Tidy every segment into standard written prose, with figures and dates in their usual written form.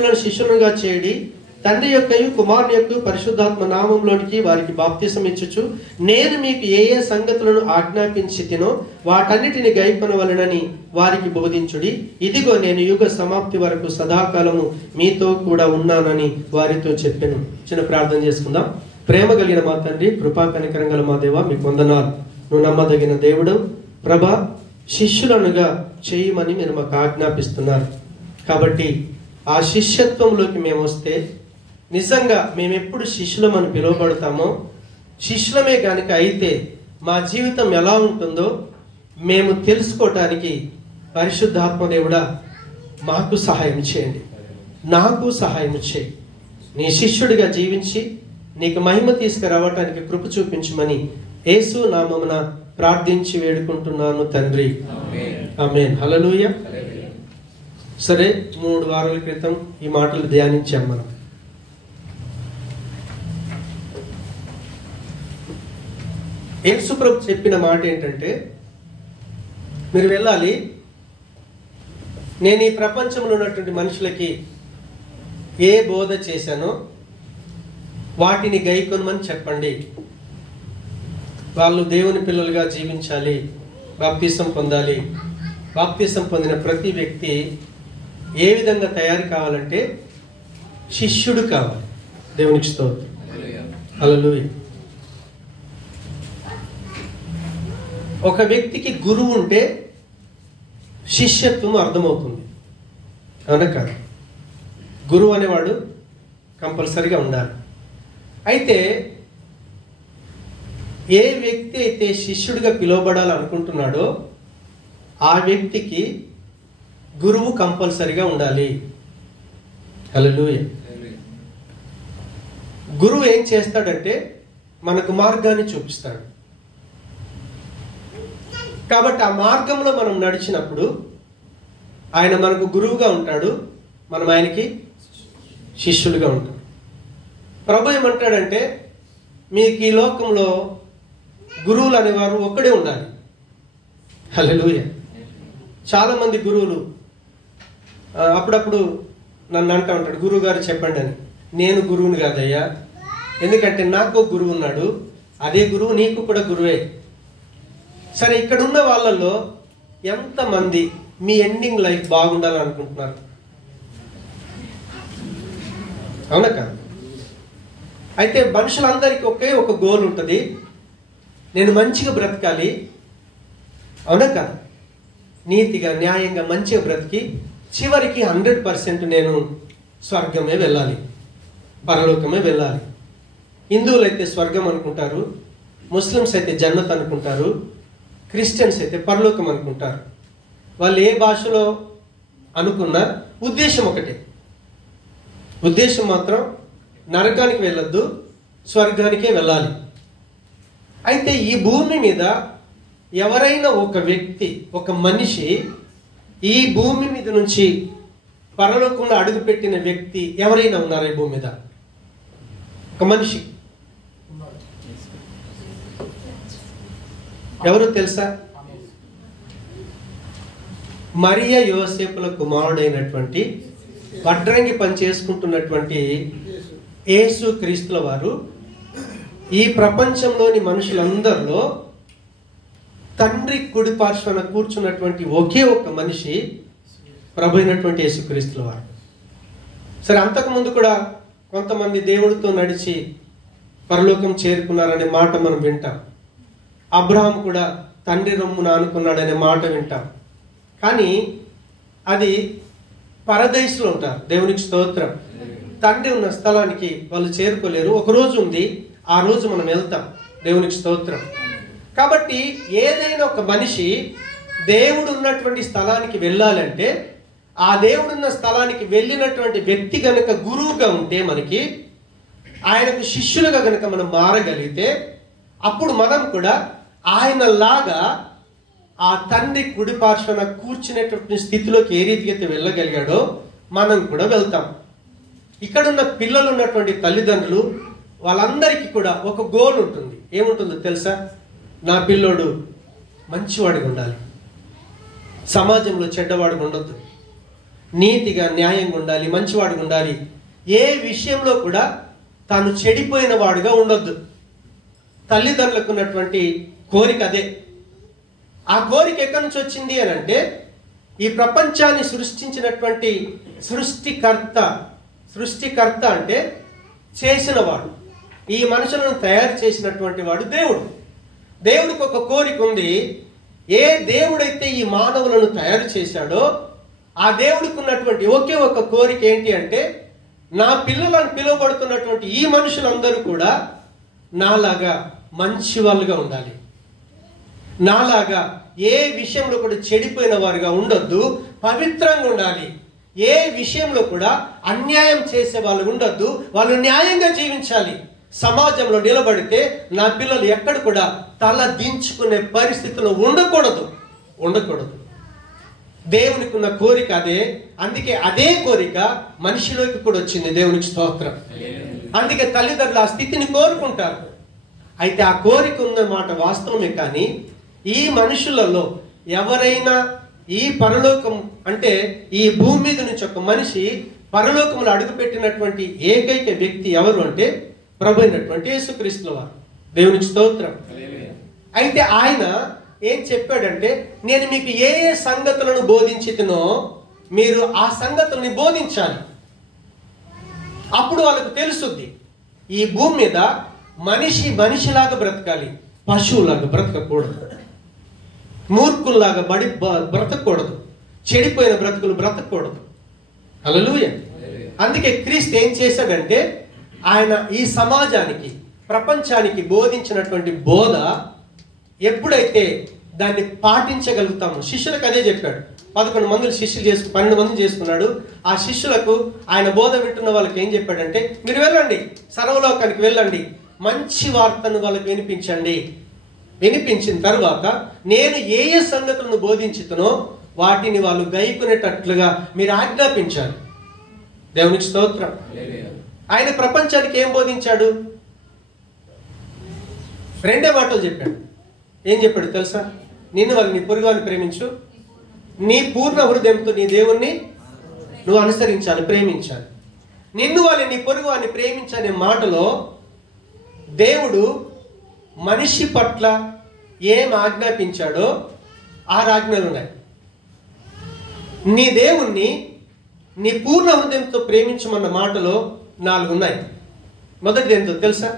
శిష్యులుగా చేయడి, తండ్రి యొక్కయు కుమారుని యొక్క పరిశుద్ధాత్మ నామములోనికి వారికి బాప్తిసం ఇచ్చుచు, నేను మీకు ఏ ఏ సంగతులను ఆజ్ఞాపించి తినో వాటన్నిటిని గైకొనవలెనని వారికి బోధించుడి. ఇదిగో నేను యుగ సమాప్తి వరకు సదాకాలము మీతో కూడా ఉన్నానని వారితో చెప్పాను. చిన్న ప్రార్థన చేసుకుందాం. ప్రేమ కలిగిన మా తండ్రి, కృపా కనికరం గల మా దేవ, మీకు వందనాలు. నువ్వు నమ్మదగిన దేవుడు ప్రభా. శిష్యులనుగా చేయమని మీరు మాకు ఆజ్ఞాపిస్తున్నారు. కాబట్టి ఆ శిష్యత్వంలోకి మేము వస్తే నిజంగా మేము ఎప్పుడు శిష్యులమని పిలువబడతామో, శిష్యులమే కనుక అయితే మా జీవితం ఎలా ఉంటుందో మేము తెలుసుకోవటానికి పరిశుద్ధాత్మ దేవుడా మాకు సహాయం చేయండి, నాకు సహాయం చేయి. నీ శిష్యుడిగా జీవించి నీకు మహిమ తీసుకురావటానికి కృప చూపించమని యేసు నామమున ప్రార్థించి వేడుకుంటున్నాను తండ్రి, ఆమేన్. హల్లెలూయా. సరే, 3 వారాల క్రితం ఈ మాటలు ధ్యానించాం మనం. యేసు ప్రభు చెప్పిన మాట ఏంటంటే, మీరు వెళ్ళాలి, నేను ఈ ప్రపంచంలో ఉన్నటువంటి మనుషులకి ఏ బోధ చేశానో వాటిని గైకొనమని చెప్పండి. వాళ్ళు దేవుని పిల్లలుగా జీవించాలి, బాప్తిసం పొందాలి. బాప్తిసం పొందిన ప్రతి వ్యక్తి ఏ విధంగా తయారు కావాలంటే శిష్యుడు కావాలి. దేవునికి స్తోత్రం. హల్లెలూయా. ఒక వ్యక్తికి గురువు ఉంటే శిష్యత్వం అర్థమవుతుంది, అవునా కాదు? గురువు అనేవాడు కంపల్సరిగా ఉండాలి. అయితే ఏ వ్యక్తి అయితే శిష్యుడిగా పిలువబడాలనుకుంటున్నాడో ఆ వ్యక్తికి గురువు కంపల్సరిగా ఉండాలి. హల్లెలూయా. గురువు ఏం చేస్తాడంటే మనకు మార్గాన్ని చూపిస్తాడు. కాబట్టి ఆ మార్గంలో మనం నడిచినప్పుడు ఆయన మనకు గురువుగా ఉంటాడు, మనం ఆయనకి శిష్యులుగా ఉంటాం. ప్రభు ఏమంటాడంటే, మీకు ఈ లోకంలో గురువులు అనేవారు ఒక్కడే ఉండాలి. హల్లెలూయా. చాలా మంది గురువులు అప్పుడప్పుడు నన్ను అంటూ ఉంటాడు, గురువు గారు చెప్పండి అని. నేను గురువుని కాదయ్యా, ఎందుకంటే నాకు గురువు ఉన్నాడు, అదే గురువు నీకు కూడా గురువే. సరే, ఇక్కడ ఉన్న వాళ్ళల్లో ఎంతమంది మీ ఎండింగ్ లైఫ్ బాగుండాలనుకుంటున్నారు? అవునా కాదు? అయితే మనుషులందరికీ ఒకే ఒక గోల్ ఉంటుంది, నేను మంచిగా బ్రతకాలి. అవునా కాదు? నీతిగా న్యాయంగా మంచిగా బ్రతికి చివరికి 100% నేను స్వర్గమే వెళ్ళాలి, పరలోకమే వెళ్ళాలి. హిందువులు అయితే స్వర్గం అనుకుంటారు, ముస్లిమ్స్ అయితే జన్నత్ అనుకుంటారు, క్రిస్టియన్స్ అయితే పరలోకం అనుకుంటారు. వాళ్ళు ఏ భాషలో అనుకున్నా ఉద్దేశం ఒకటే. ఉద్దేశం మాత్రం నరకానికి వెళ్ళొద్దు, స్వర్గానికే వెళ్ళాలి. అయితే ఈ భూమి మీద ఎవరైనా ఒక వ్యక్తి, ఒక మనిషి ఈ భూమి మీద నుంచి పరలోకంలో అడుగుపెట్టిన వ్యక్తి ఎవరైనా ఉన్నారా ఈ భూమి మీద? ఒక మనిషి ఎవరు తెలుసా? మరియా యోసేపుల కుమారుడైనటువంటి వడ్రంగి పని చేసుకుంటున్నటువంటి యేసు క్రీస్తుల వారు ఈ ప్రపంచంలోని మనుషులందరిలో తండ్రి కుడి పార్శ్వన కూర్చున్నటువంటి ఒకే ఒక్క మనిషి ప్రభు అయినటువంటి యేసుక్రీస్తుల వారు. సరే, అంతకుముందు కూడా కొంతమంది దేవుడితో నడిచి పరలోకం చేరుకున్నారనే మాట మనం వింటాం. అబ్రహాం కూడా తండ్రి రొమ్మున ఆనుకున్నాడనే మాట వింటాం. కానీ అది పరదేశంలో ఉంటారు. దేవునికి స్తోత్రం. తండ్రి ఉన్న స్థలానికి వాళ్ళు చేరుకోలేరు. ఒక రోజు ఉంది, ఆ రోజు మనం వెళ్తాం. దేవునికి స్తోత్రం. కాబట్టి ఏదైనా ఒక మనిషి దేవుడు ఉన్నటువంటి స్థలానికి వెళ్ళాలంటే ఆ దేవుడున్న స్థలానికి వెళ్ళినటువంటి వ్యక్తి గనుక గురువుగా ఉంటే, మనకి ఆయనకు శిష్యులుగా గనుక మనం మారగలిగితే, అప్పుడు మనం కూడా ఆయనలాగా ఆ తండ్రి కుడి పార్శ్వన కూర్చునేటువంటి స్థితిలోకి ఏ రీతిగా అయితే వెళ్ళగలిగాడో మనం కూడా వెళ్తాం. ఇక్కడున్న పిల్లలు ఉన్నటువంటి తల్లిదండ్రులు వాళ్ళందరికీ కూడా ఒక గోల్ ఉంటుంది. ఏముంటుందో తెలుసా? నా పిల్లోడు మంచివాడిగా ఉండాలి, సమాజంలో చెడ్డవాడిగా ఉండొద్దు. నీతిగా న్యాయంగా ఉండాలి, మంచివాడుగా ఉండాలి. ఏ విషయంలో కూడా తాను చెడిపోయిన వాడుగా ఉండొద్దు. తల్లిదండ్రులకు ఉన్నటువంటి కోరిక అదే. ఆ కోరిక ఎక్కడి నుంచి వచ్చింది అని అంటే, ఈ ప్రపంచాన్ని సృష్టించినటువంటి సృష్టికర్త అంటే చేసినవాడు, ఈ మనుషులను తయారు చేసినటువంటి వాడు దేవుడు. దేవుడికి ఒక కోరిక ఉంది. ఏ దేవుడైతే ఈ మానవులను తయారు చేశాడో ఆ దేవుడికి ఉన్నటువంటి ఒకే ఒక కోరిక ఏంటి అంటే, నా పిల్లలను పిలువబడుతున్నటువంటి ఈ మనుషులందరూ కూడా నాలాగా మంచి వాళ్ళుగా ఉండాలి, నాలాగా ఏ విషయంలో కూడా చెడిపోయిన వారుగా ఉండొద్దు, పవిత్రంగా ఉండాలి. ఏ విషయంలో కూడా అన్యాయం చేసే వాళ్ళు ఉండొద్దు, వాళ్ళు న్యాయంగా జీవించాలి. సమాజంలో నిలబడితే నా పిల్లలు ఎక్కడ కూడా తల దించుకునే పరిస్థితిలో ఉండకూడదు. దేవునికి ఉన్న కోరిక అదే. అందుకే అదే కోరిక మనిషిలోకి కూడా వచ్చింది. దేవునికి స్తోత్రం. అందుకే తల్లిదండ్రులు ఆ స్థితిని కోరుకుంటారు. అయితే ఆ కోరిక ఉన్న మాట వాస్తవమే, కానీ ఈ మనుషులలో ఎవరైనా ఈ పరలోకం అంటే ఈ భూమి మీద నుంచి ఒక మనిషి పరలోకంలో అడుగుపెట్టినటువంటి ఏకైక వ్యక్తి ఎవరు అంటే ప్రభు అయినటువంటి యేసుక్రీస్తుల వారు. దేవునికి స్తోత్రం. అయితే ఆయన ఏం చెప్పాడంటే, నేను మీకు ఏ ఏ సంగతులను బోధించితినో మీరు ఆ సంగతులని బోధించాలి. అప్పుడు వాళ్ళకు తెలుస్తుంది ఈ భూమి మీద మనిషిలాగా బ్రతకాలి, పశువులాగా బ్రతకకూడదు, మూర్ఖుల్లాగా బ్రతకూడదు, చెడిపోయిన బ్రతుకులు బ్రతకూడదు. హల్లెలూయా. అందుకే క్రీస్తు ఏం చేశాడంటే, ఆయన ఈ సమాజానికి ప్రపంచానికి బోధించినటువంటి బోధ ఎప్పుడైతే దాన్ని పాటించగలుగుతామో, శిష్యులకు అదే చెప్పాడు. 11 మందిని శిష్యులు 12 మందిని చేసుకున్నాడు. ఆ శిష్యులకు ఆయన బోధ వింటున్న వాళ్ళకి ఏం చెప్పాడంటే, మీరు వెళ్ళండి, సర్వలోకానికి వెళ్ళండి, మంచి వార్తను వాళ్ళకి వినిపించండి. వినిపించిన తర్వాత నేను ఏ ఏ సంగతులను బోధించుతునో వాటిని వాళ్ళు గైకొనేటట్లుగా మీరు ఆజ్ఞాపించాలి. దేవునికి స్తోత్రం. ఆయన ప్రపంచానికి ఏం బోధించాడు? 2 మాటలు చెప్పాడు. ఏం చెప్పాడు తెలుసా? నిన్ను వాళ్ళు నీ పొరుగువాన్ని ప్రేమించు, నీ పూర్ణ హృదయంతో నీ దేవుణ్ణి నువ్వు అనుసరించాలి, ప్రేమించాలి. నిన్ను వాళ్ళు నీ పొరుగువాన్ని ప్రేమించనే మాటలో దేవుడు మనిషి పట్ల ఏం ఆజ్ఞాపించాడో 6 ఆజ్ఞలు ఉన్నాయి. నీ దేవుణ్ణి నీ పూర్ణ హృదయంతో ప్రేమించమన్న మాటలో 4 ఉన్నాయి. మొదటిది ఏంటో తెలుసా?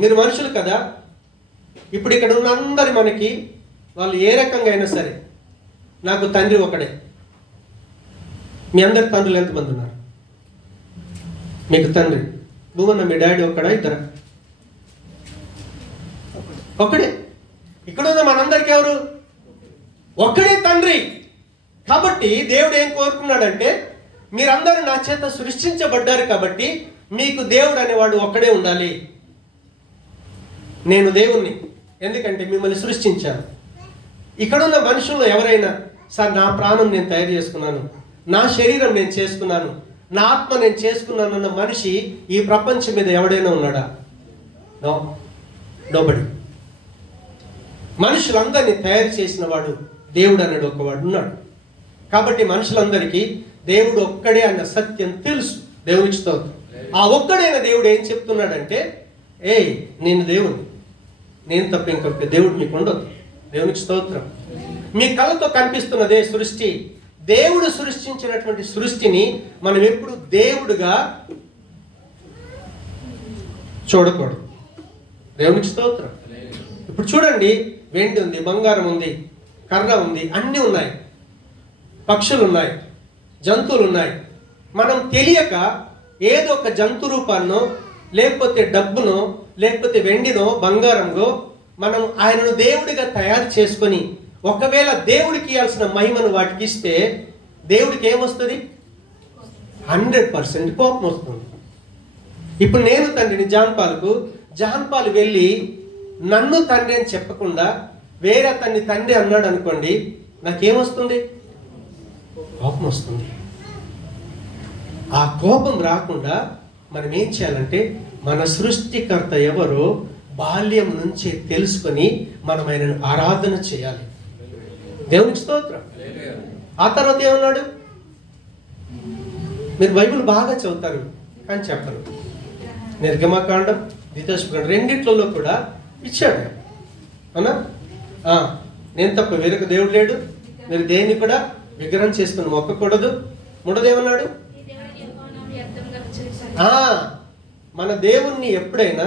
మీరు మనుషులు కదా. ఇప్పుడు ఇక్కడ ఉన్న అందరి మనకి వాళ్ళు ఏ రకంగా అయినా సరే, నాకు తండ్రి ఒకడే. మీ అందరి తండ్రులు ఎంతమంది ఉన్నారు? మీకు తండ్రి భూమన్న మీ డాడీ ఒకడా, ఇద్దరా? ఒకడే. ఇక్కడ ఉన్న మనందరికి ఎవరు? ఒక్కడే తండ్రి. కాబట్టి దేవుడు ఏం కోరుకున్నాడంటే, మీరందరూ నా చేత సృష్టించబడ్డారు కాబట్టి మీకు దేవుడు అనేవాడు ఒక్కడే ఉండాలి. నేను దేవుణ్ణి, ఎందుకంటే మిమ్మల్ని సృష్టించాను. ఇక్కడున్న మనుషుల్లో ఎవరైనా, సార్ నా ప్రాణం నేను తయారు చేసుకున్నాను, నా శరీరం నేను చేసుకున్నాను, నా ఆత్మ నేను చేసుకున్నాను అన్న మనిషి ఈ ప్రపంచం మీద ఎవడైనా ఉన్నాడా? No, nobody. మనుషులందరినీ తయారు చేసిన వాడు దేవుడు అన్నాడు ఒకవాడు ఉన్నాడు. కాబట్టి మనుషులందరికీ దేవుడు ఒక్కడే అన్న సత్యం తెలుసు. దేవునికి స్తోత్రం. ఆ ఒక్కడైన దేవుడు ఏం చెప్తున్నాడంటే, నేను దేవుణ్ణి, నేను తప్ప ఇంకొక దేవుడు మీకు ఉండదు. దేవునికి స్తోత్రం. మీ కళ్ళతో కనిపిస్తున్నదే సృష్టి. దేవుడు సృష్టించినటువంటి సృష్టిని మనం ఎప్పుడు దేవుడుగా చూడకూడదు. దేవునికి స్తోత్రం. ఇప్పుడు చూడండి, వెండి ఉంది, బంగారం ఉంది, కర్ర ఉంది, అన్నీ ఉన్నాయి, పక్షులు ఉన్నాయి, జంతువులు ఉన్నాయి. మనం తెలియక ఏదో ఒక జంతు రూపాన్నో, లేకపోతే డబ్బునో, లేకపోతే వెండినో, బంగారంలో మనం ఆయనను దేవుడిగా తయారు చేసుకొని, ఒకవేళ దేవుడికి ఇవ్వాల్సిన మహిమను వాటికి ఇస్తే దేవుడికి ఏమొస్తుంది? 100% కోపం వస్తుంది. ఇప్పుడు నేను తండ్రిని జాన్పాలు వెళ్ళి నన్ను తండ్రి అని చెప్పకుండా వేరే అతన్ని తండ్రి అన్నాడు అనుకోండి, నాకేమొస్తుంది? కోపం వస్తుంది. ఆ కోపం రాకుండా మనం ఏం చేయాలంటే, మన సృష్టికర్త ఎవరో బాల్యం నుంచే తెలుసుకొని మనం ఆయనను ఆరాధన చేయాలి. దేవునికి స్తోత్రం. ఆ తర్వాత ఏమన్నాడు? మీరు బైబిల్ బాగా చదువుతారు కానీ చెప్పరు. నిర్గమకాండం, ద్వితీయోపదేశకాండం రెండిట్లలో కూడా ఇచ్చాడు. అవునా? నేను తప్ప వేరొక దేవుడు లేడు, మీరు దేన్ని కూడా విగ్రహం చేసుకుని మొక్కకూడదు. మూడోదేమన్నాడు? మన దేవుణ్ణి ఎప్పుడైనా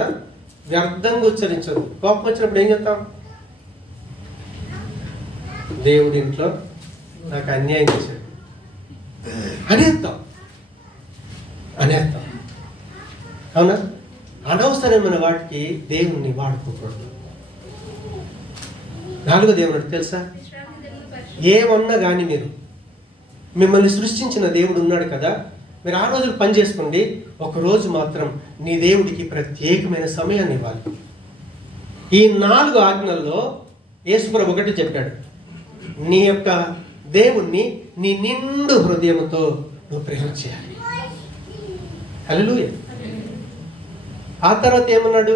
వ్యర్థంగా ఉచ్చరించదు. కోపం వచ్చినప్పుడు ఏం చేస్తాం? దేవుడి ఇంట్లో నాకు అన్యాయం చేశాడు అనేస్తాం. అవునా? అనవసరమైన వాటికి దేవుణ్ణి వాడుకోకూడదు. నాలుగోది ఏమన్నాడు తెలుసా? ఏమన్నా కానీ మీరు మిమ్మల్ని సృష్టించిన దేవుడు ఉన్నాడు కదా, మీరు ఆ రోజులు పని చేసుకోండి, ఒకరోజు మాత్రం నీ దేవుడికి ప్రత్యేకమైన సమయాన్ని ఇవ్వాలి. ఈ 4 ఆజ్ఞల్లో యేసుప్రభు ఒకటి చెప్పాడు, నీ యొక్క దేవుణ్ణి నీ నిండు హృదయంతో నువ్వు ప్రేమ చేయాలి. హల్లెలూయా. ఆ తర్వాత ఏమన్నాడు?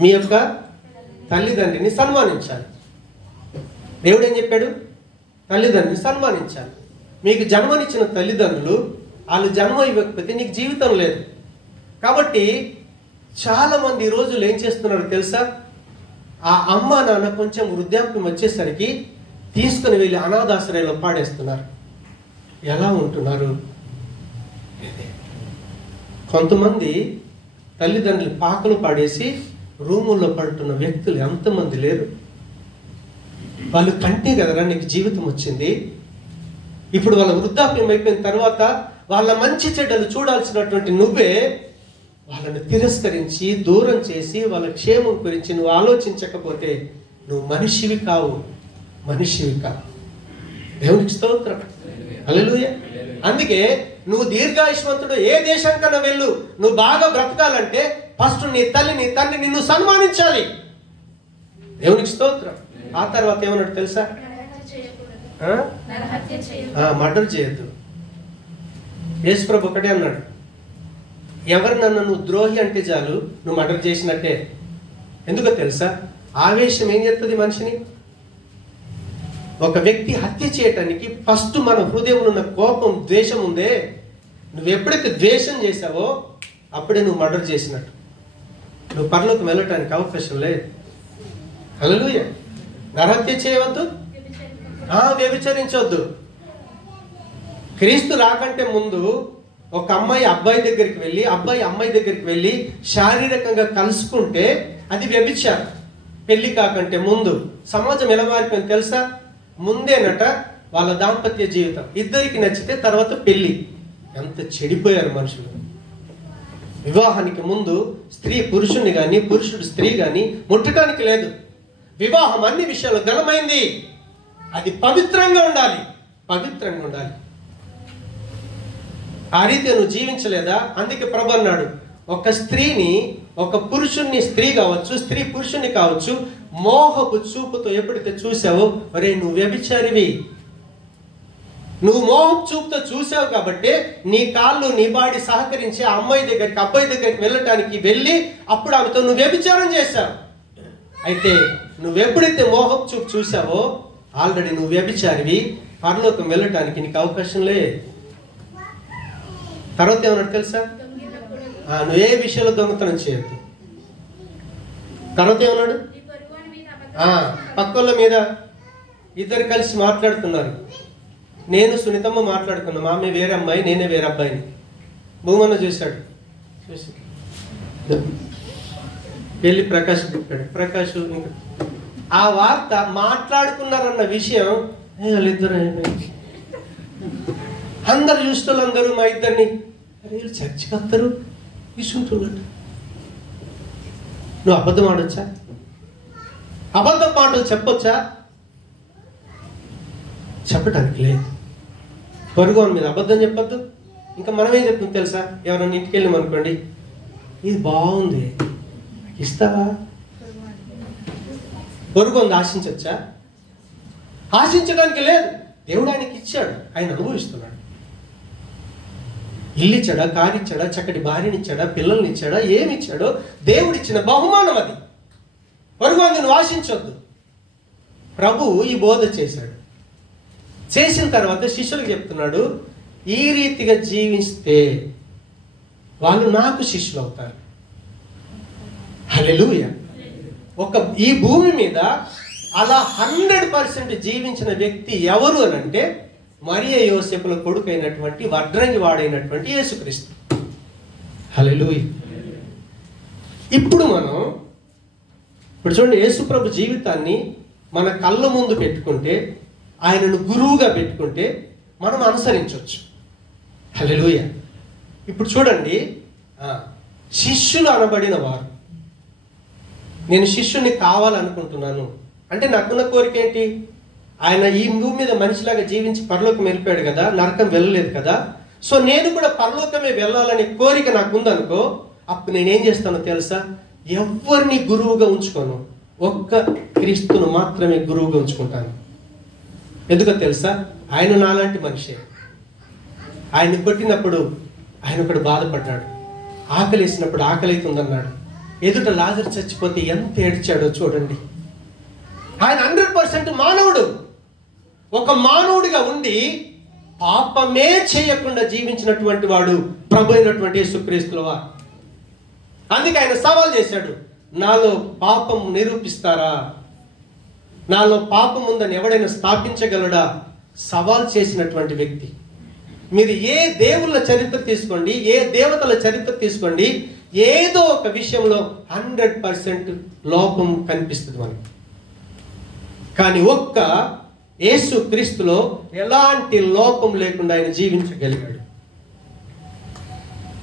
మీ యొక్క తల్లిదండ్రిని సన్మానించాలి. దేవుడు ఏం చెప్పాడు? తల్లిదండ్రిని సన్మానించాలి. మీకు జన్మనిచ్చిన తల్లిదండ్రులు వాళ్ళు జన్మ ఇవ్వకపోతే నీకు జీవితం లేదు. కాబట్టి చాలా మంది ఈ రోజులు ఏం చేస్తున్నారో తెలుసా? ఆ అమ్మ నాన్న కొంచెం వృద్ధాప్యం వచ్చేసరికి తీసుకుని వెళ్ళి అనాథాశ్రయంలో పాడేస్తున్నారు. ఎలా ఉంటున్నారు? కొంతమంది తల్లిదండ్రులు పాకలు పాడేసి రూముల్లో పడుతున్న వ్యక్తులు ఎంతమంది లేరు? వాళ్ళు కంటే కదరా నీకు జీవితం వచ్చింది. ఇప్పుడు వాళ్ళ వృద్ధాప్యం అయిపోయిన తర్వాత వాళ్ళ మంచి చెడ్డలు చూడాల్సినటువంటి నువ్వే వాళ్ళని తిరస్కరించి దూరం చేసి వాళ్ళ క్షేమం గురించి నువ్వు ఆలోచించకపోతే నువ్వు మనిషివి కావు. దేవునికి స్తోత్రం. హల్లెలూయా. అందుకే నువ్వు దీర్ఘాయుష్మంతుడు ఏ దేశానికన్నా వెళ్ళు, నువ్వు బాగా బ్రతకాలంటే ఫస్ట్ నీ తల్లి నీ తండ్రి నిన్ను సన్మానించాలి. దేవునికి స్తోత్రం. ఆ తర్వాత ఏమన్నాడు తెలుసా? మర్డర్ చేయొద్దు. యేసుప్రభు ఒకటే అన్నాడు, ఎవరు నన్ను నువ్వు ద్రోహి అంటే చాలు నువ్వు మర్డర్ చేసినట్టే. ఎందుకో తెలుసా? ఆవేశం ఏం చేస్తుంది మనిషిని? ఒక వ్యక్తి హత్య చేయటానికి ఫస్ట్ మన హృదయంలో ఉన్న కోపం, ద్వేషం ఉందే, నువ్వు ఎప్పుడైతే ద్వేషం చేసావో అప్పుడే నువ్వు మర్డర్ చేసినట్టు. నువ్వు పరలోకి వెళ్ళటానికి అవకాశం లేదు. హల్లెలూయా. నరహత్య చేయవద్దు, వ్యభిచరించవద్దు. క్రీస్తు రాకంటే ముందు ఒక అమ్మాయి అబ్బాయి దగ్గరికి వెళ్ళి, అబ్బాయి అమ్మాయి దగ్గరికి వెళ్ళి శారీరకంగా కలుసుకుంటే అది వ్యభిచారం. పెళ్లి కాకంటే ముందు సమాజం ఎలా మారిపోయింది తెలుసా? ముందేనట వాళ్ళ దాంపత్య జీవితం, ఇద్దరికి నచ్చితే తర్వాత పెళ్లి. ఎంత చెడిపోయారు మనుషులు. వివాహానికి ముందు స్త్రీ పురుషుని గాని, పురుషుడు స్త్రీ గాని ముట్టడానికి లేదు. వివాహం అన్ని విషయాలు ఘనమైంది. అది పవిత్రంగా ఉండాలి. ఆ రీతి నువ్వు జీవించలేదా? అందుకే ప్రభు అన్నాడు, ఒక స్త్రీని, ఒక పురుషుణ్ణి స్త్రీ కావచ్చు, స్త్రీ పురుషుణ్ణి కావచ్చు, మోహపు చూపుతో ఎప్పుడైతే చూసావో ఒరే నువ్వు వ్యభిచారివి. నువ్వు మోహపు చూపుతో చూసావు కాబట్టి నీ కాళ్ళు నీ బాడీ సహకరించి ఆ అమ్మాయి దగ్గరికి అబ్బాయి దగ్గరికి వెళ్ళటానికి వెళ్ళి అప్పుడు ఆమెతో నువ్వు వ్యభిచారం చేశావు. అయితే నువ్వెప్పుడైతే మోహపు చూపు చూసావో ఆల్రెడీ నువ్వు వ్యభిచారివి. పరలోకం వెళ్ళటానికి నీకు అవకాశం లేదు. తర్వాత ఏమన్నా తెలుసా? నువ్వు ఏ విషయంలో దొంగతనం చేయొద్దు. తర్వాత ఏమన్నాడు? పక్కల మీద ఇద్దరు కలిసి మాట్లాడుతున్నారు. నేను సునీతమ్మ మాట్లాడుకున్నా, ఆమె వేరే అమ్మాయి, నేనే వేరే అబ్బాయిని. భూమన్న చూశాడు, వెళ్ళి ప్రకాష్ చెప్పాడు. ప్రకాష్ ఆ వార్త మాట్లాడుకున్నారన్న విషయం వాళ్ళిద్దరు అందరు చూసేవాళ్ళందరూ మా ఇద్దరిని వీళ్ళు చర్చికి వస్తారు తీసుకుంటున్నాడు. నువ్వు అబద్ధం ఆడొచ్చా? అబద్ధం మాటలు చెప్పొచ్చా? చెప్పటానికి లేదు. పొరుగు మీద అబద్ధం చెప్పొద్దు. ఇంకా మనం ఏం చెప్తుంది తెలుసా? ఎవరన్నా ఇంటికి వెళ్ళాం అనుకోండి, ఇది బాగుంది ఇస్తావా? పొరుగు ఆశించచ్చా? ఆశించడానికి లేదు. దేవుడు ఆయనకి ఇచ్చాడు, ఆయన అనుభవిస్తున్నాడు. ఇల్లు ఇచ్చాడా, కారు ఇచ్చాడా, చక్కటి భార్యని ఇచ్చాడా, పిల్లల్ని ఇచ్చాడా, ఏమి ఇచ్చాడో దేవుడిచ్చిన బహుమానం అది. పొరుగు నువ్వు ఆశించొద్దు. ప్రభు ఈ బోధ చేశాడు. చేసిన తర్వాత శిష్యులకు చెప్తున్నాడు, ఈ రీతిగా జీవిస్తే వాళ్ళు నాకు శిష్యులు అవుతారు. హల్లెలూయా. ఈ భూమి మీద అలా 100% జీవించిన వ్యక్తి ఎవరు అని అంటే మరియ యోసేపుల కొడుకు అయినటువంటి వడ్రంగి వాడైనటువంటి యేసుక్రీస్తు. హల్లెలూయా. ఇప్పుడు చూడండి, యేసుప్రభు జీవితాన్ని మన కళ్ళ ముందు పెట్టుకుంటే, ఆయనను గురువుగా పెట్టుకుంటే మనం అనుసరించవచ్చు. హల్లెలూయా. ఇప్పుడు చూడండి, శిష్యులు అనబడిన వారు, నేను శిష్యుని కావాలనుకుంటున్నాను అంటే నాకున్న కోరిక ఏంటి? ఆయన ఈ భూమి మీద మనిషిలాగా జీవించి పరలోకం వెళ్ళిపోయాడు కదా, నరకం వెళ్ళలేదు కదా. సో నేను కూడా పరలోకమే వెళ్ళాలనే కోరిక నాకు ఉందనుకో, అప్పుడు నేనేం చేస్తానో తెలుసా? ఎవరిని గురువుగా ఉంచుకోను, ఒక్క క్రీస్తును మాత్రమే గురువుగా ఉంచుకుంటాను. ఎందుకో తెలుసా? ఆయన నాలాంటి మనిషే. ఆయన్ని కొట్టినప్పుడు ఆయన ఒకడు బాధపడ్డాడు, ఆకలేసినప్పుడు ఆకలి అవుతుందన్నాడు, ఎదుట లాజరు చచ్చిపోతే ఎంత ఏడ్చాడో చూడండి. ఆయన 100% మానవుడు. ఒక మానవుడిగా ఉండి పాపమే చేయకుండా జీవించినటువంటి వాడు ప్రభు అయినటువంటి యేసుక్రీస్తుల వారు. అందుకే ఆయన సవాల్ చేశాడు, నాలో పాపం నిరూపిస్తారా, నాలో పాపం ఉందని ఎవడైనా స్థాపించగలడా? సవాల్ చేసినటువంటి వ్యక్తి. మీరు ఏ దేవుళ్ళ చరిత్ర తీసుకోండి, ఏ దేవతల చరిత్ర తీసుకోండి, ఏదో ఒక విషయంలో 100% లోపం కనిపిస్తుంది మనకి. కానీ ఒక్క యేసు క్రీస్తులో ఎలాంటి లోపం లేకుండా ఆయన జీవించగలిగాడు.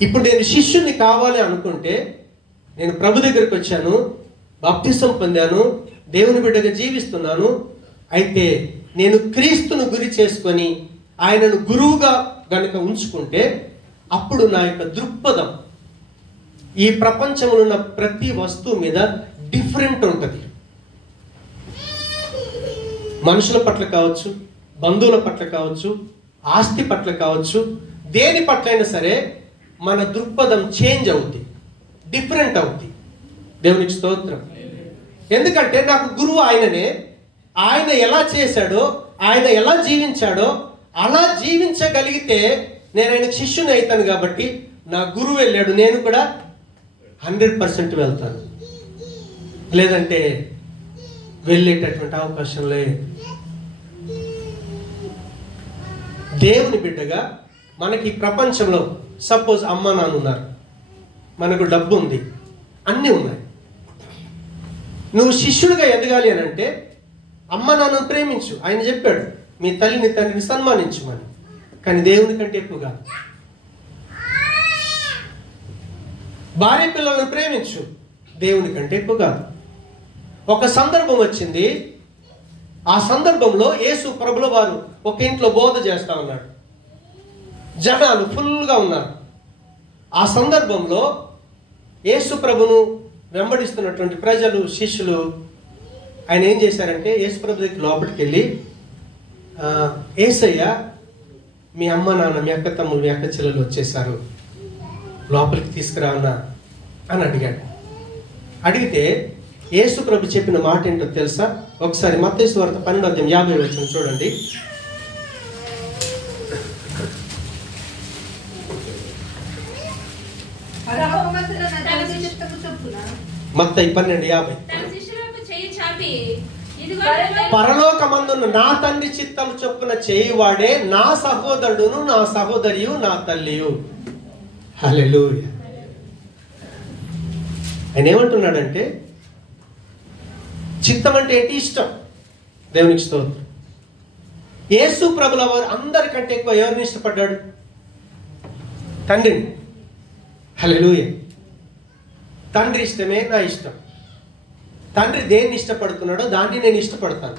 ఇప్పుడు నేను శిష్యుని కావాలి అనుకుంటే, నేను ప్రభు దగ్గరికి వచ్చాను, బాప్తిసం పొందాను, దేవుని బిడ్డగా జీవిస్తున్నాను. అయితే నేను క్రీస్తును గురి చేసుకొని ఆయనను గురువుగా గనుక ఉంచుకుంటే, అప్పుడు నా యొక్క దృక్పథం ఈ ప్రపంచంలో ఉన్న ప్రతి వస్తువు మీద డిఫరెంట్ ఉంటుంది. మనుషుల పట్ల కావచ్చు, బంధువుల పట్ల కావచ్చు, ఆస్తి పట్ల కావచ్చు, దేని పట్లైనా సరే మన దృక్పథం చేంజ్ అవుద్ది, డిఫరెంట్ అవుద్ది. దేవునికి స్తోత్రం. ఎందుకంటే నాకు గురువు ఆయననే. ఆయన ఎలా చేశాడో, ఆయన ఎలా జీవించాడో అలా జీవించగలిగితే నేను ఆయనకు శిష్యుని అవుతాను. కాబట్టి నా గురువు వెళ్ళాడు, నేను కూడా 100% వెళ్తాను. లేదంటే వెళ్ళేటటువంటి అవకాశం లేదు. దేవుని బిడ్డగా మనకి ప్రపంచంలో సపోజ్ అమ్మ నాన్న ఉన్నారు, మనకు డబ్బు ఉంది, అన్నీ ఉన్నాయి. నువ్వు శిష్యుడిగా ఎదగాలి అని అంటే అమ్మ నాన్నను ప్రేమించు. ఆయన చెప్పాడు, మీ తల్లిని తండ్రిని సన్మానించమని. కానీ దేవుని కంటే ఎక్కువగా భార్య పిల్లలను ప్రేమించు, దేవుని కంటే ఎక్కువగా. ఒక సందర్భం వచ్చింది, ఆ సందర్భంలో యేసు ప్రభుల వారు ఒక ఇంట్లో బోధ చేస్తా ఉన్నాడు, జనాలు ఫుల్గా ఉన్నారు. ఆ సందర్భంలో యేసు ప్రభును వెంబడిస్తున్నటువంటి ప్రజలు, శిష్యులు ఆయన ఏం చేశారంటే యేసు ప్రభు దగ్గర లోపలికి వెళ్ళి, యేసయ్య మీ అమ్మ నాన్న, మీ అక్క తమ్ముళ్ళు, మీ అక్క చెల్లెలు వచ్చేసారు, లోపలికి తీసుకురావన్నా అని అడిగాడు. అడిగితే యేసు ప్రభు చెప్పిన మాట ఏంటో తెలుసా? ఒకసారి మత్తయి సువార్త 12:50 చూడండి. మత్తయి 12:50. పరలోకమందున్న నా తండ్రి చిత్తము చొప్పున చేయువాడే నా సహోదరుడును, నా సహోదరియు, నా తల్లియు. హల్లెలూయా. ఆయన ఏమంటున్నాడంటే, చిత్తం అంటే ఏంటి? ఇష్టం. దేవునికి స్తోత్రం. యేసు ప్రభుల వారు అందరికంటే ఎక్కువ ఎవరిని ఇష్టపడ్డాడు? తండ్రిని. హల్లెలూయా. తండ్రి ఇష్టమే నా ఇష్టం. తండ్రి దేన్ని ఇష్టపడుతున్నాడో దాన్ని నేను ఇష్టపడతాను.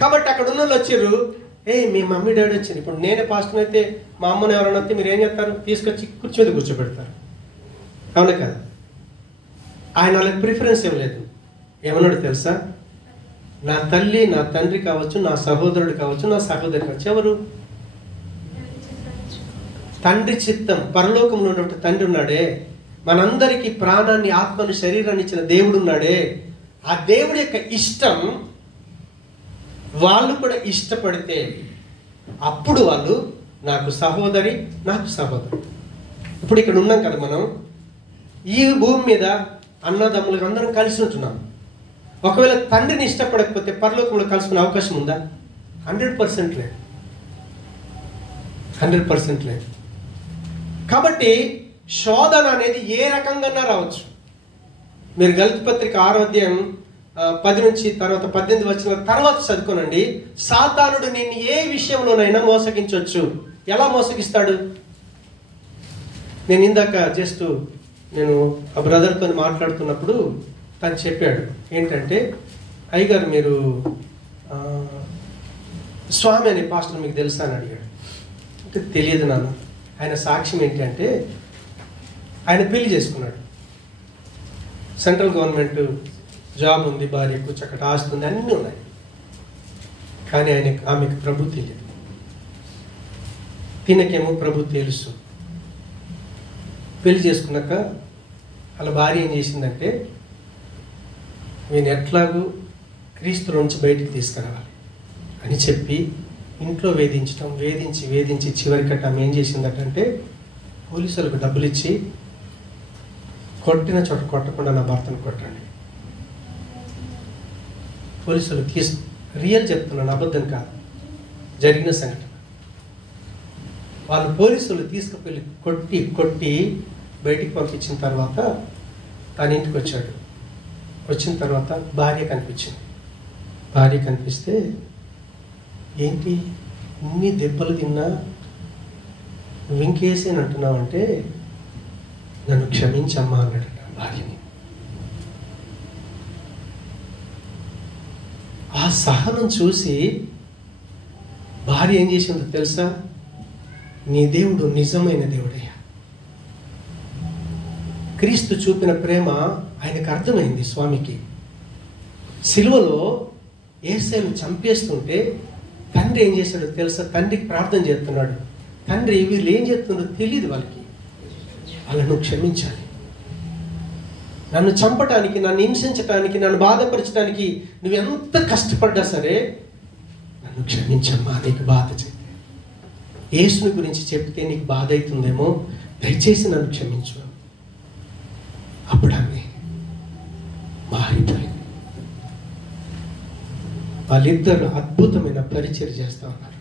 కాబట్టి అక్కడ ఉన్న వాళ్ళు వచ్చారు, మీ మమ్మీ డాడీ వచ్చింది. ఇప్పుడు నేనే పాస్టర్ అయితే మా అమ్మని ఎవరైనా వస్తే మీరు ఏం చేస్తారు? తీసుకొచ్చి కుర్చీ మీద కూర్చోబెడతారు. అవునా కదా? ఆయన వాళ్ళకి ప్రిఫరెన్స్ ఏం లేదు. ఏమన్నాడు తెలుసా? నా తల్లి, నా తండ్రి కావచ్చు, నా సహోదరుడు కావచ్చు, నా సహోదరి కావచ్చు. ఎవరు? తండ్రి చిత్తం. పరలోకంలో ఉన్నటువంటి తండ్రి ఉన్నాడే, మనందరికీ ప్రాణాన్ని, ఆత్మని, శరీరాన్ని ఇచ్చిన దేవుడు ఉన్నాడే, ఆ దేవుడి యొక్క ఇష్టం వాళ్ళు కూడా ఇష్టపడితే అప్పుడు వాళ్ళు నాకు సహోదరి, నాకు సహోదరు. ఇప్పుడు ఇక్కడ ఉన్నాం కదా మనం, ఈ భూమి మీద అన్నదమ్ములు అందరం కలిసి ఉంటున్నాం. ఒకవేళ తండ్రిని ఇష్టపడకపోతే పరలోకంలో కలుసుకునే అవకాశం ఉందా? 100% లేదు, 100% లేదు. కాబట్టి శోధన అనేది ఏ రకంగా రావచ్చు. మీరు గలతీ పత్రిక 6వ అధ్యాయం 10 నుంచి తర్వాత 18 వచ్చిన తర్వాత చదువుకోనండి. సాతానుడు నిన్ను ఏ విషయంలోనైనా మోసగించవచ్చు. ఎలా మోసగిస్తాడు? నేను ఇందాక నేను ఆ బ్రదర్తో మాట్లాడుతున్నప్పుడు తను చెప్పాడు ఏంటంటే, అయ్యగారు మీరు స్వామి అనే పాస్టర్ మీకు తెలుసా అని అడిగాడు. అంటే తెలియదు నాన్న. ఆయన సాక్ష్యం ఏంటంటే ఆయన పెళ్లి చేసుకున్నాడు, సెంట్రల్ గవర్నమెంట్ జాబ్ ఉంది, భార్యకు చక్కటి ఆస్తి ఉంది, అన్నీ ఉన్నాయి. కానీ ఆమెకు ప్రభు తెలియదు, తినకేమో ప్రభు తెలుసు. పెళ్లి చేసుకున్నాక వాళ్ళ భార్య ఏం చేసిందంటే, నేను ఎట్లాగూ క్రీస్తు నుంచి బయటికి తీసుకురావాలి అని చెప్పి ఇంట్లో వేధించి చివరికి ఆమె ఏం చేసిందటంటే, పోలీసులకు డబ్బులు ఇచ్చి కొట్టిన చోట కొట్టకుండా నా భర్తను కొట్టండి. పోలీసులు రియల్ చెప్తున్నాను, అబద్ధం కాదు, జరిగిన సంఘటన. వాళ్ళు పోలీసులు తీసుకుపోయి కొట్టి బయటికి పంపించిన తర్వాత తన ఇంటికి వచ్చాడు. వచ్చిన తర్వాత భార్య కనిపించింది. భార్య కనిపిస్తే, ఏంటి ఇన్ని దెబ్బలు తిన్నా నువ్వు ఇంకేసేని అంటున్నావంటే, నన్ను క్షమించమ్మా అన్నాడు భార్యని. ఆ సహనం చూసి భార్య ఏం చేసిందో తెలుసా? నీ దేవుడు నిజమైన దేవుడయ్యా. క్రీస్తు చూపిన ప్రేమ ఆయనకు అర్థమైంది స్వామికి. సిలువలో యేసుని చంపేస్తుంటే తండ్రి ఏం చేశాడో తెలుసా? తండ్రికి ప్రార్థన చేస్తున్నాడు. తండ్రి వీళ్ళు ఏం చేస్తుందో తెలియదు వాళ్ళకి, వాళ్ళను క్షమించాలి. నన్ను చంపటానికి, నన్ను హింసించటానికి, నన్ను బాధపరచడానికి నువ్వెంత కష్టపడ్డా సరే నన్ను క్షమించమ్మా. నీకు బాధ చెప్తే, యేసుని గురించి చెప్తే నీకు బాధ అవుతుందేమో, దయచేసి నన్ను క్షమించు. అప్పుడు ఆమె మారిపోయింది. వాళ్ళిద్దరు అద్భుతమైన పరిచయం చేస్తూ ఉన్నారు.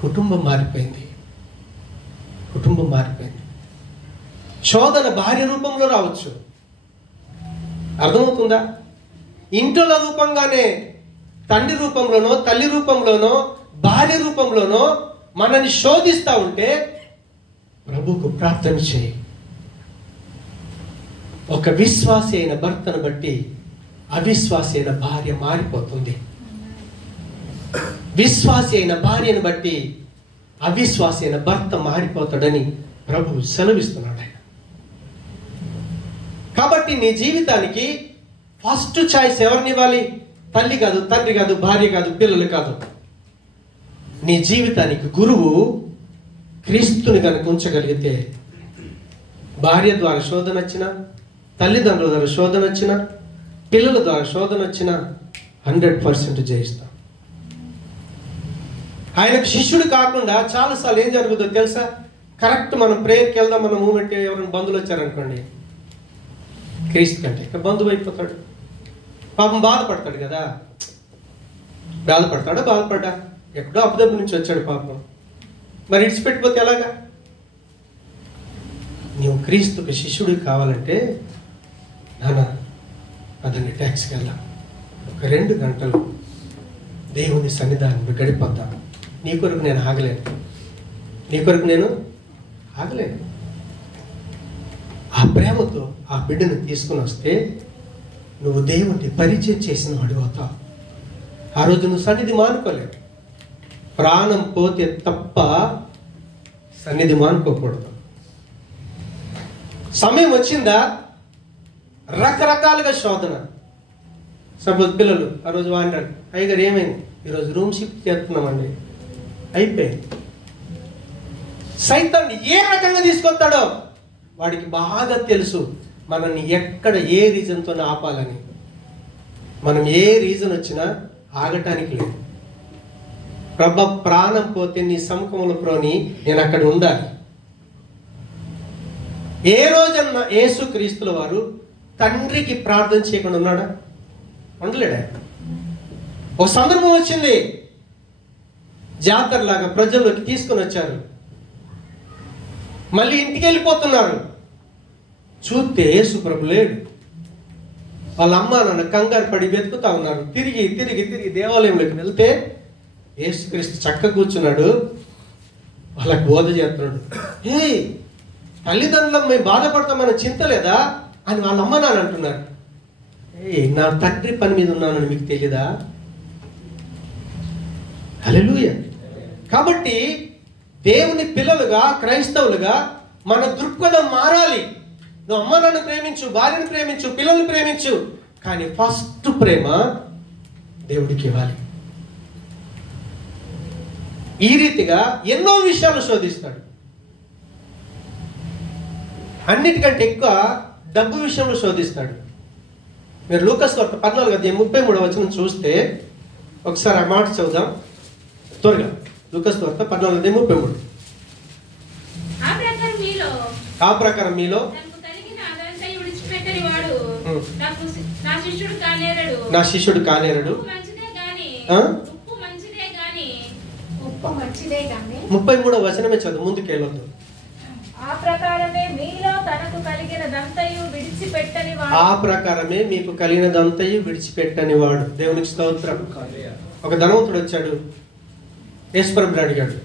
కుటుంబం మారిపోయింది. శోధన భార్య రూపంలో రావచ్చు, అర్థమవుతుందా? ఇంట్లో రూపంగానే తండ్రి రూపంలోనో, తల్లి రూపంలోనో, భార్య రూపంలోనో మనల్ని శోధిస్తూ ఉంటే ప్రభువుకు ప్రార్థన చేయి. ఒక విశ్వాసి అయిన భర్తను బట్టి అవిశ్వాసి అయిన భార్య మారిపోతుంది. విశ్వాసి అయిన భార్యను బట్టి అవిశ్వాసి అయిన భర్త మారిపోతాడని ప్రభువు సెలవిస్తున్నాడు ఆయన. కాబట్టి నీ జీవితానికి ఫస్ట్ చాయిస్ ఎవరిని ఇవ్వాలి? తల్లి కాదు, తండ్రి కాదు, భార్య కాదు, పిల్లలు కాదు. నీ జీవితానికి గురువు క్రీస్తుని కనుక ఉంచగలిగితే, భార్య ద్వారా శోధన వచ్చినా, తల్లిదండ్రుల ద్వారా శోధన వచ్చినా, పిల్లల ద్వారా శోధన వచ్చినా 100% జయిస్తాం. ఆయనకు శిష్యుడు కాకుండా చాలాసార్లు ఏం జరుగుతుందో తెలుసా? కరెక్ట్ మనం ప్రేయర్కి వెళ్దాం, మన మూమెంట్ ఎవరైనా బంధువులు వచ్చారనుకోండి, క్రీస్తు కంటే ఇక బంధువు అయిపోతాడు. పాపం బాధపడతాడు కదా, బాధపడ్డా ఎక్కడో అప్పుదబ్బు నుంచి వచ్చాడు పాపం, మరి ఇడిచిపెట్టిపోతే ఎలాగా? నువ్వు క్రీస్తుకి శిష్యుడు కావాలంటే, నాన్న అతన్ని ట్యాక్స్కి వెళ్దాం, ఒక 2 గంటలు దేవుని సన్నిధానంలో గడిపోద్దాం. నీ కొరకు నేను ఆగలేను. ఆ ప్రేమతో ఆ బిడ్డను తీసుకుని వస్తే నువ్వు దేవుడిని పరిచయం చేసిన వాడు అవుతావు. ఆ రోజు నువ్వు సన్నిధి మానుకోలేవు. ప్రాణం పోతే తప్ప సన్నిధి మానుకోకూడదు. సమయం వచ్చిందా, రకరకాలుగా శోధన. సపోజ్ పిల్లలు ఆ రోజు వాడినాడు, అయ్యగారు ఏమైంది, ఈరోజు రూమ్ షిఫ్ట్ చేస్తున్నామండి, అయిపోయింది. సైతాన్ని ఏ రకంగా తీసుకొస్తాడో వాడికి బాగా తెలుసు, మనల్ని ఎక్కడ ఏ రీజన్తో ఆపాలని. మనం ఏ రీజన్ వచ్చినా ఆగటానికి లేదు. ప్రభ ప్రాణం పోతే నీ సముఖంలో ప్రోని నేను అక్కడ ఉండాలి. ఏ రోజన్నా యేసు క్రీస్తుల వారు తండ్రికి ప్రార్థన చేయకుండా ఉన్నాడా? ఉండలేడా? ఒక సందర్భం వచ్చింది, జాతరలాగా ప్రజల్లోకి తీసుకొని వచ్చారు, మళ్ళీ ఇంటికి వెళ్ళిపోతున్నారు. చూస్తే యేసు ప్రభు లేడు. వాళ్ళ అమ్మ నాన్న కంగారు పడి వెతుకుతా ఉన్నారు. తిరిగి తిరిగి తిరిగి దేవాలయంలోకి వెళ్తే యేసుక్రీస్తు చక్క కూర్చున్నాడు, వాళ్ళకి బోధ చేస్తున్నాడు. ఏ తల్లిదండ్రులం మేము బాధపడతామని చింత లేదా అని వాళ్ళ అమ్మ నాన్న అంటున్నారు. ఏ నా తండ్రి పని మీద ఉన్నానని మీకు తెలీదా? హల్లెలూయా. కాబట్టి దేవుని పిల్లలుగా, క్రైస్తవులుగా మన దృక్పథం మారాలి. నువ్వు అమ్మ నాన్న ప్రేమించు, భార్యను ప్రేమించు, పిల్లల్ని ప్రేమించు, కానీ ఫస్ట్ ప్రేమ దేవుడికి ఇవ్వాలి. ఈ రీతిగా ఎన్నో విషయాలు శోధిస్తాడు. అన్నిటికంటే ఎక్కువ డబ్బు విషయంలో శోధిస్తాడు. మీరు లూకాసు వార్త 14:33 చూస్తే ఒకసారి ఆ మాట చదువుదాం త్వరగా. లూకాసు వార్త 14:33. ఆ ప్రకారం మీలో నా శిష్యుడు కానేరడు. 33వ వచనమే చదువు, ముందుకెళ్ళొద్దు. ఆ ప్రకారమే మీలో తనకు కలిగినదంతయు విడిచిపెట్టని వాడు. ఆ ప్రకారమే మీకు కలిగినదంతయు విడిచిపెట్టని వాడు. దేవునికి స్తోత్రం. ఒక ధనవంతుడు వచ్చాడు, యేసుప్రభుని అడిగాడు,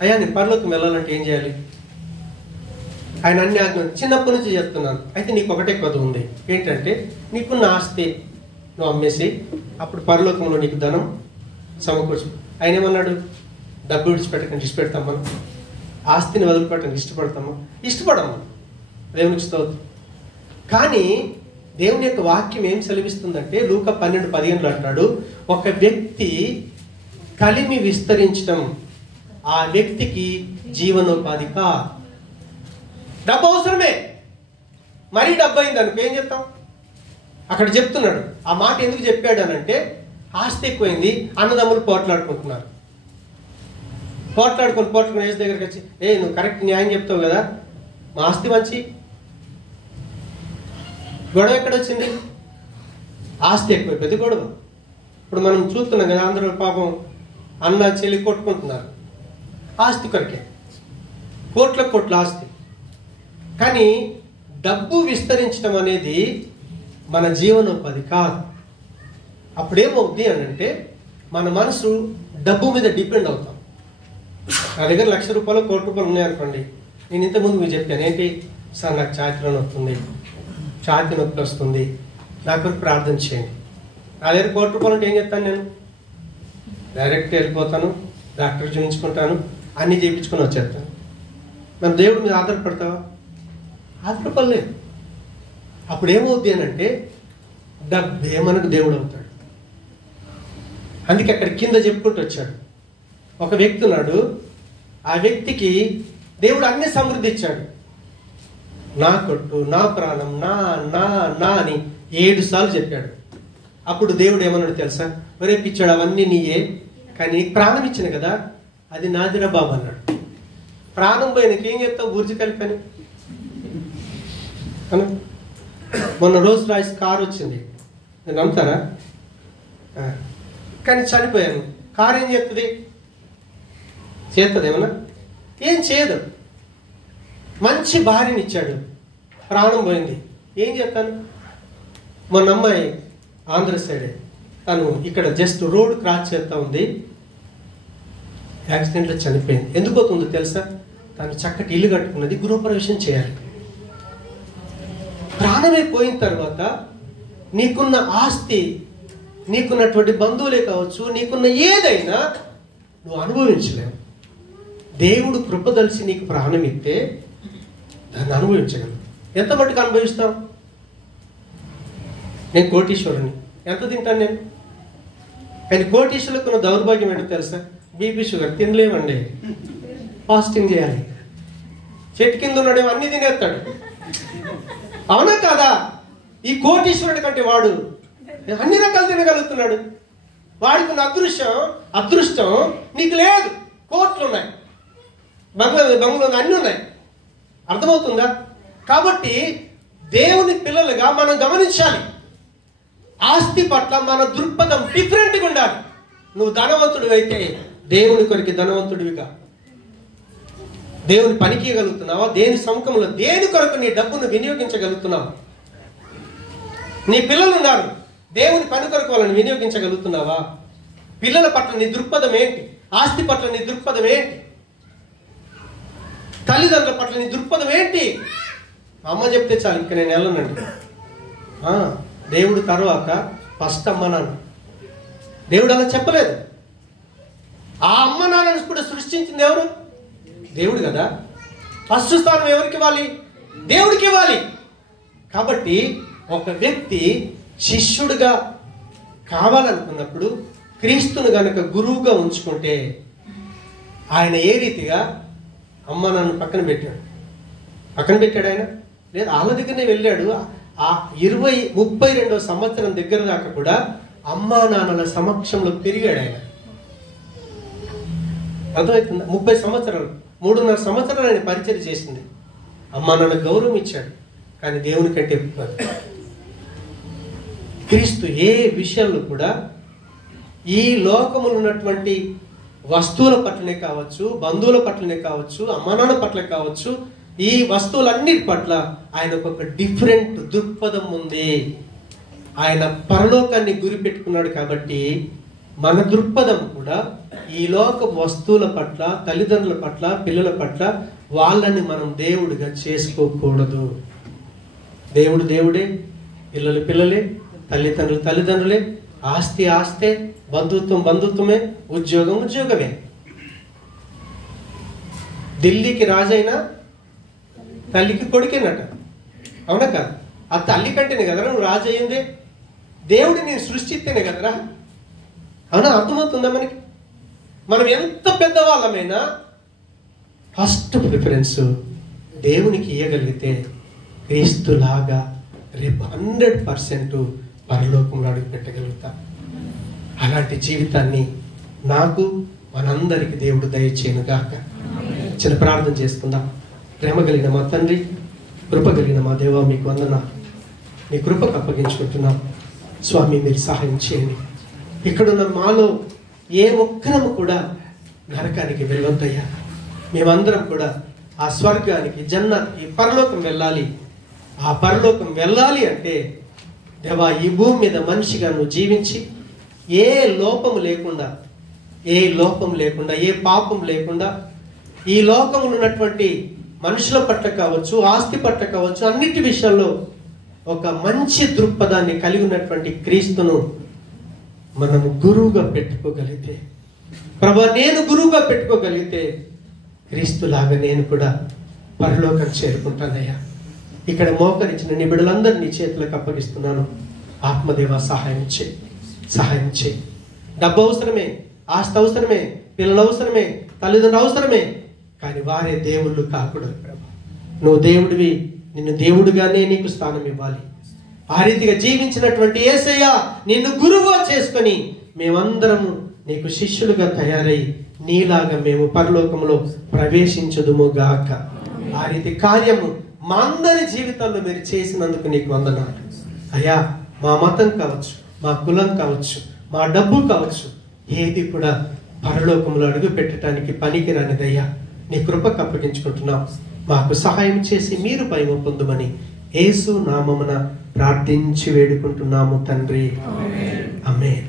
అయ్యా నేను పరలోకం వెళ్ళాలంటే ఏం చేయాలి? ఆయన అన్ని ఆజ్ఞలు చిన్నప్పటి నుంచి చెప్తున్నాను. అయితే నీకు ఒకటే కొద్ది ఉంది, ఏంటంటే నీకున్న ఆస్తి నువ్వు అమ్మేసి అప్పుడు పరలోకంలో నీకు ధనం సమకూర్చు. ఆయన ఏమన్నాడు? డబ్బు విడిచిపెట్టకండి, ఇష్టపెడతాం మనం. ఆస్తిని వదిలిపెట్టండి, ఇష్టపడమ్మా. దేవునికి స్తోత్రం. కానీ దేవుని యొక్క వాక్యం ఏం సెలవిస్తుందంటే లూకా 12:15 అంటాడు, ఒక వ్యక్తి కలిమి విస్తరించడం ఆ వ్యక్తికి జీవనోపాధి కాదు. డబ్బు అవసరమే, మరీ డబ్బు అయింది అనుకో ఏం చెప్తాం? అక్కడ చెప్తున్నాడు. ఆ మాట ఎందుకు చెప్పాడు అనంటే ఆస్తి ఎక్కువైంది, అన్నదమ్ములు పోట్లాడుకుంటున్నారు. పోట్లాడుకుని యేసు దగ్గరికి వచ్చి, నువ్వు కరెక్ట్ న్యాయం చెప్తావు కదా, మా ఆస్తి మంచి. గొడవ ఎక్కడొచ్చింది? ఆస్తి ఎక్కువైపోయింది గొడవ. ఇప్పుడు మనం చూస్తున్నాం కదా, అందరూ పాపం అన్న చెల్లి కొట్టుకుంటున్నారు ఆస్తి కొరకే, కోట్ల ఆస్తి. కానీ డబ్బు విస్తరించడం అనేది మన జీవనోపాధి కాదు. అప్పుడేమవుద్ది అని అంటే మన మనసు డబ్బు మీద డిపెండ్ అవుతాం. నా దగ్గర ₹1,00,000 ₹1,00,00,000 ఉన్నాయనుకోండి, నేను ఇంతకుముందు మీకు చెప్పాను ఏంటి సార్, నాకు ఛాతీ నొప్పి వస్తుంది, నాకు ప్రార్థన చేయండి. నా దగ్గర ₹1,00,00,000 ఉంటే ఏం చెప్తాను? నేను డైరెక్ట్ వెళ్ళిపోతాను, డాక్టర్ చూపించుకుంటాను, అన్నీ చేయించుకొని వచ్చేస్తాను. మన దేవుడి మీద ఆధారపడతావా? ఆధారపడలేదు. అప్పుడు ఏమవుద్ది అని అంటే డబ్బే మనకు దేవుడు అవుతాడు. అందుకే అక్కడ కింద చెప్పుకుంటూ వచ్చాడు, ఒక వ్యక్తి ఉన్నాడు, ఆ వ్యక్తికి దేవుడు అన్ని సమృద్ధి ఇచ్చాడు. నా కొట్టు, నా ప్రాణం, నా నా నా అని 7 సార్లు చెప్పాడు. అప్పుడు దేవుడు ఏమన్నాడు తెలుసా? పిచ్చాడు, అవన్నీ నీయే, కానీ నీకు ప్రాణం ఇచ్చిన కదా, అది నాదిరా బాబు అన్నాడు. ప్రాణం పోయినకి ఏం చెప్తావు? బుర్జి కలిపని. మొన్న రోల్స్ రాయిస్ కారు వచ్చింది, నేను నమ్ముతారా? కానీ చనిపోయాను. కారు ఏం చేస్తుంది? ఏమన్నా? ఏం చేయదు. మంచి భార్యని ఇచ్చాడు, ప్రాణం పోయింది, ఏం చేస్తాను? మొన్న అమ్మాయి ఆంధ్ర సైడే, తను ఇక్కడ జస్ట్ రోడ్ క్రాస్ చేస్తూ ఉంది, యాక్సిడెంట్లో చనిపోయింది. ఎందుకు అవుతుందో తెలుసా? తను చక్కటి ఇల్లు కట్టుకున్నది, గృహప్రవేశం చేయాలి. ప్రాణమే పోయిన తర్వాత నీకున్న ఆస్తి, నీకున్నటువంటి బంధువులే కావచ్చు, నీకున్న ఏదైనా నువ్వు అనుభవించలేవు. దేవుడు కృపదలిసి నీకు ప్రాణం ఇస్తే దాన్ని అనుభవించగలవు. ఎంత మటుకు అనుభవిస్తావు? నేను కోటీశ్వరుని, ఎంత తింటాను నేను? కానీ కోటీశ్వరులకు ఉన్న దౌర్భాగ్యం ఏంటో తెలుసా? బీపీ షుగర్ తినలేమండి, ఫాస్టింగ్ చేయాలి. చెట్టు కింద ఉన్నాడేమో అన్ని తినేస్తాడు. అవునా కాదా? ఈ కోటీశ్వరుడి కంటే వాడు అన్ని రకాలు తినగలుగుతున్నాడు. వాడికి ఉన్న అదృష్టం నీకు లేదు. కోట్లు ఉన్నాయి, బంగ్లాలు అన్నీ ఉన్నాయి. అర్థమవుతుందా? కాబట్టి దేవుని పిల్లలుగా మనం గమనించాలి. ఆస్తి పట్ల మన దృక్పథం డిఫరెంట్గా ఉండాలి. నువ్వు ధనవంతుడివి అయితే దేవుని కొరికి ధనవంతుడివిగా దేవుని పనికి ఇవ్వగలుగుతున్నావా? దేని సముఖంలో దేని కొరకు నీ డబ్బును వినియోగించగలుగుతున్నావు? నీ పిల్లలు ఉన్నారు, దేవుని పని కొరకు వాళ్ళని వినియోగించగలుగుతున్నావా? పిల్లల పట్ల నీ దృక్పథం ఏంటి? ఆస్తి పట్ల నీ దృక్పథం ఏంటి? తల్లిదండ్రుల పట్ల నీ దృక్పథం ఏంటి? అమ్మ చెప్తే చాలు, ఇంక నేను వెళ్ళనండి. దేవుడు తర్వాత ఫస్ట్ అమ్మ నాన్న. దేవుడు అలా చెప్పలేదు. ఆ అమ్మ నాన్నను కూడా సృష్టించింది ఎవరు? దేవుడు కదా. ఫస్ట్ స్థానం ఎవరికి ఇవ్వాలి? దేవుడికి ఇవ్వాలి. కాబట్టి ఒక వ్యక్తి శిష్యుడిగా కావాలనుకున్నప్పుడు క్రీస్తును గనక గురువుగా ఉంచుకుంటే ఆయన ఏ రీతిగా అమ్మ నన్ను పక్కన పెట్టాడు ఆయన లేదు, వాళ్ళ దగ్గరనే వెళ్ళాడు. ఆ 32వ సంవత్సరం దగ్గర దాకా కూడా అమ్మా నాన్నల సమక్షంలో పెరిగాడు ఆయన. అర్థమవుతుందా? 30 సంవత్సరాలు 3.5 సంవత్సరాలు ఆయన పరిచయం చేసింది. అమ్మా నాన్న గౌరవం ఇచ్చాడు, కానీ దేవుని కంటే ఎక్కువ. క్రీస్తు ఏ విషయాల్లో కూడా ఈ లోకములు ఉన్నటువంటి వస్తువుల పట్లనే కావచ్చు, బంధువుల పట్లనే కావచ్చు, అమ్మా నాన్న పట్ల కావచ్చు, ఈ వస్తువులన్నిటి పట్ల ఆయనకు ఒక డిఫరెంట్ దృక్పథం ఉంది. ఆయన పరలోకాన్ని గురి పెట్టుకున్నాడు. కాబట్టి మన దృక్పథం కూడా ఈ లోక వస్తువుల పట్ల, తల్లిదండ్రుల పట్ల, పిల్లల పట్ల వాళ్ళని మనం దేవుడిగా చేసుకోకూడదు. దేవుడు దేవుడే, పిల్లలు పిల్లలే, తల్లిదండ్రులు తల్లిదండ్రులే, ఆస్తి ఆస్తే, బంధుత్వం బంధుత్వమే, ఉద్యోగం ఉద్యోగమే. ఢిల్లీకి రాజైనా తల్లికి కొడుకేనట, అవునా కాదు? ఆ తల్లి కంటేనే కదరా నువ్వు రాజు అయ్యిందే, దేవుడిని నేను సృష్టిస్తేనే కదరా. అవునా? అర్థమవుతుందా మనకి? మనం ఎంత పెద్దవాళ్ళమైనా ఫస్ట్ ప్రిఫరెన్స్ దేవునికి ఇవ్వగలిగితే క్రీస్తులాగా రేపు 100% పరలోకంలో అడుగు పెట్టగలుగుతాం. అలాంటి జీవితాన్ని నాకు మనందరికి దేవుడు దయచేయను గాక. చిన్న ప్రార్థన చేసుకుందాం. ప్రేమ కలిగిన మా తండ్రి, కృప కలిగిన మా దేవ, మీకు వందనాలు. మీ కృపకు అప్పగించుకుంటున్నాం స్వామి. మీరు సహాయం చేయండి. ఇక్కడున్న మాలో ఏ ఒక్కరము కూడా నరకానికి వెళ్ళొద్దయ్యా. మేమందరం కూడా ఆ స్వర్గానికి, జన్నత్కి, పరలోకం వెళ్ళాలి. ఆ పరలోకం వెళ్ళాలి అంటే దేవా, ఈ భూమి మీద మనిషిగా నువ్వు జీవించి ఏ లోపం లేకుండా, ఏ పాపం లేకుండా, ఈ లోకంలో ఉన్నటువంటి మనుషుల పట్ల కావచ్చు, ఆస్తి పట్ల కావచ్చు, అన్నిటి విషయాల్లో ఒక మంచి దృక్పథాన్ని కలిగి ఉన్నటువంటి క్రీస్తును మనము గురువుగా పెట్టుకోగలిగితే, ప్రభా నేను గురువుగా పెట్టుకోగలిగితే క్రీస్తులాగా నేను కూడా పరలోకం చేరుకుంటానయ్యా. ఇక్కడ మోకరించిన నీ బిడ్డలందరూ నీ చేతులకు అప్పగిస్తున్నాను. ఆత్మదేవ సహాయం చేయి. డబ్బు అవసరమే, ఆస్తి అవసరమే, పిల్లలు అవసరమే, తల్లిదండ్రులు అవసరమే, కానీ వారే దేవుళ్ళు కాకూడదు ప్రభా. నువ్వు దేవుడివి, నిన్ను దేవుడిగానే నీకు స్థానం ఇవ్వాలి. ఆ రీతిగా జీవించినటువంటి యేసయ్య నిన్ను గురువుగా చేసుకొని మేమందరము నీకు శిష్యులుగా తయారై నీలాగా మేము పరలోకంలో ప్రవేశించదుము గాక. ఆ రీతి కార్యము మా అందరి జీవితాల్లో మీరు చేసినందుకు నీకు వందనాలు అయ్యా. మా మతం కావచ్చు, మా కులం కావచ్చు, మా డబ్బు కావచ్చు, ఏది కూడా పరలోకంలో అడుగు పెట్టడానికి పనికిరానిదయ్యా. నీ కృపకు అప్పగించుకుంటున్నాం. మాకు సహాయం చేసి మీరు మహిమ పొందుమని యేసు నామమున ప్రార్థించి వేడుకుంటున్నాము తండ్రి. ఆమేన్.